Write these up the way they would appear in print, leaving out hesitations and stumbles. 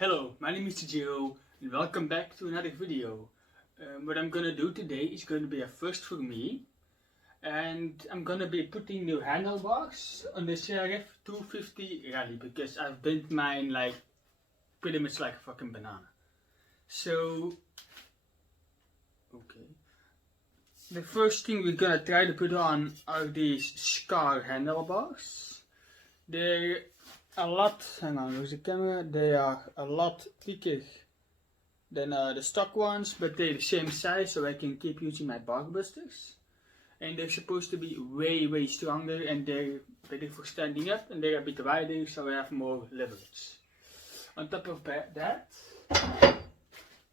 Hello, my name is Yujiro and welcome back to another video. What I'm gonna do today is going to be a first for me, and I'm gonna be putting new handlebars on the crf250rally because I've bent mine like pretty much like a fucking banana. So, okay. The first thing we're gonna try to put on are these Scar handlebars. They're a lot, hang on, where's the camera? They are a lot thicker than the stock ones, but they're the same size, so I can keep using my barkbusters. And they're supposed to be way stronger, and they're better for standing up, and they're a bit wider, so I have more leverage. On top of that,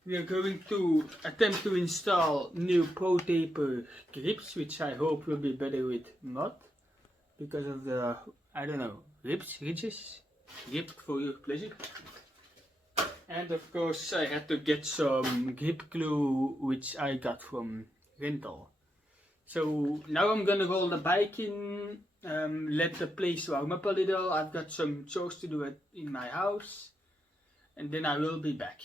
we are going to attempt to install new Pro Taper grips, which I hope will be better with mud, because of the, I don't know, ridges, grip for your pleasure. And of course I had to get some grip glue, which I got from rental. So now I'm gonna roll the bike in, let the place warm up a little. I've got some chores to do in my house, and then I will be back.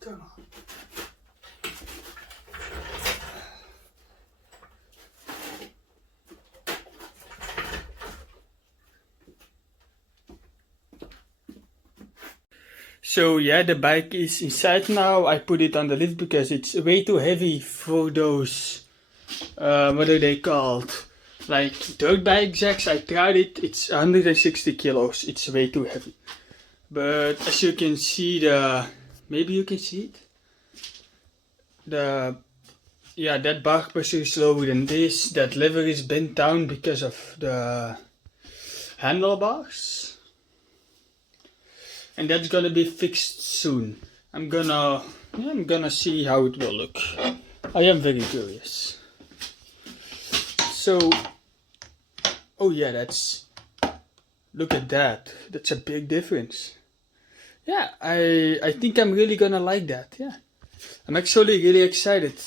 Come on. So yeah, the bike is inside now. I put it on the lift because it's way too heavy for those, what are they called? Like dirt bike jacks. I tried it, it's 160 kilos. It's way too heavy. But as you can see, maybe you can see it? That bar pressure is lower than this. That lever is bent down because of the handlebars. And that's gonna be fixed soon. I'm gonna see how it will look. I am very curious. So, oh yeah, look at that. That's a big difference. Yeah, I think I'm really gonna like that. Yeah, I'm actually really excited.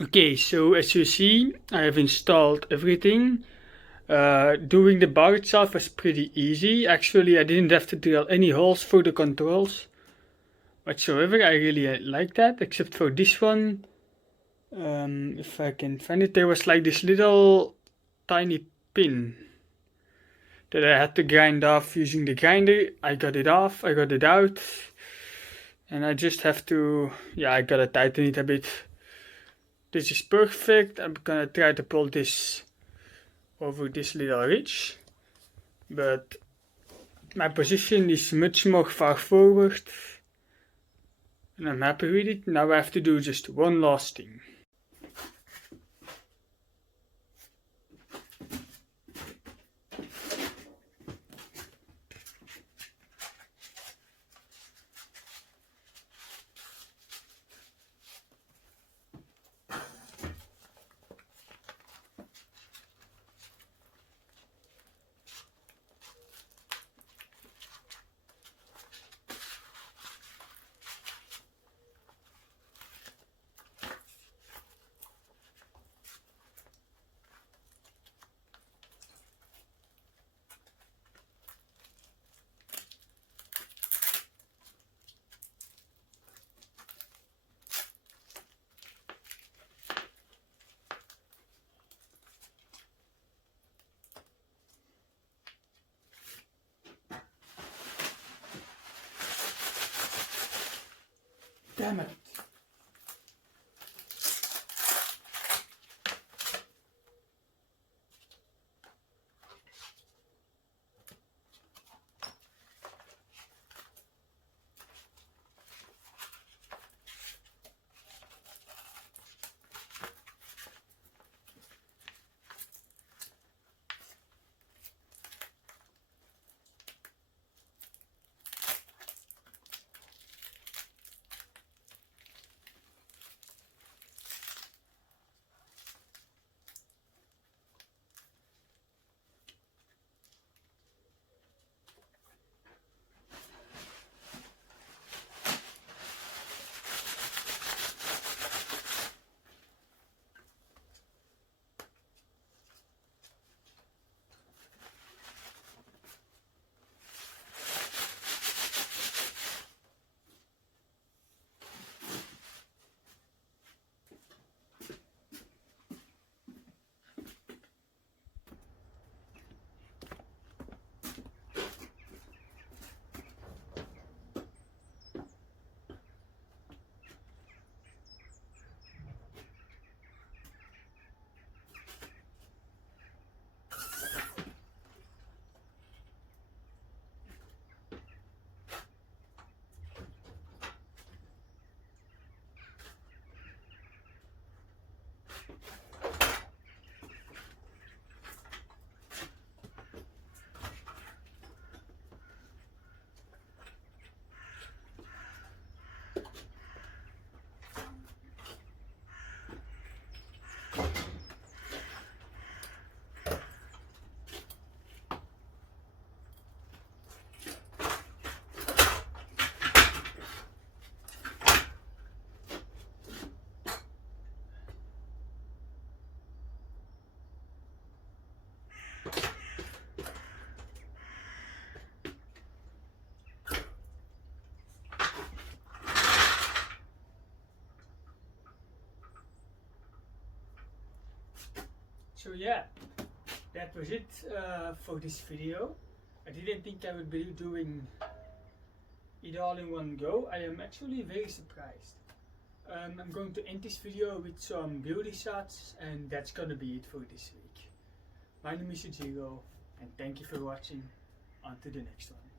Okay, so as you see, I have installed everything. Doing the bar itself was pretty easy. Actually, I didn't have to drill any holes for the controls whatsoever. I really like that, except for this one. If I can find it, there was like this little tiny pin that I had to grind off using the grinder. I got it off, I got it out, and I just have to, yeah, I gotta tighten it a bit. This is perfect. I'm gonna try to pull this over this little ridge, but my position is much more far forward and I'm happy with it. Now I have to do just one last thing. Damn it. So yeah, that was it for this video. I didn't think I would be doing it all in one go. I am actually very surprised. I'm going to end this video with some beauty shots, and that's gonna be it for this week. My name is Yujiro, and thank you for watching. On to the next one.